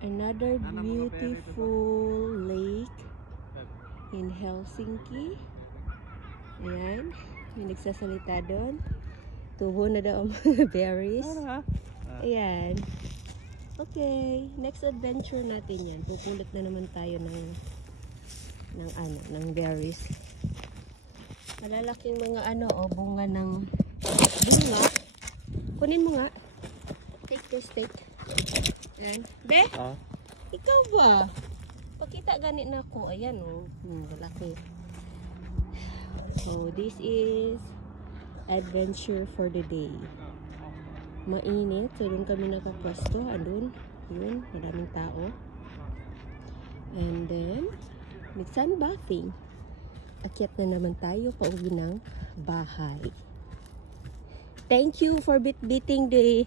Another beautiful lake in Helsinki. Ayan. May nagsasalita doon. Tubo na daw ang mga berries. Ayan. Okay. Next adventure natin yan. Pupulot na naman tayo ng berries. Malalaking mga bunga ng bunga. Kunin mo nga. Take this, take. Ayan. Be? Ikaw ba? Pakita ganit na ako. Ayan, oh. Malaki. So, this is adventure for the day. Mainit. So, doon kami nakapwesto. Andun. Yun. Maraming tao. And then, with sunbathing. Akyat na naman tayo pauwi ng bahay. Thank you for beating the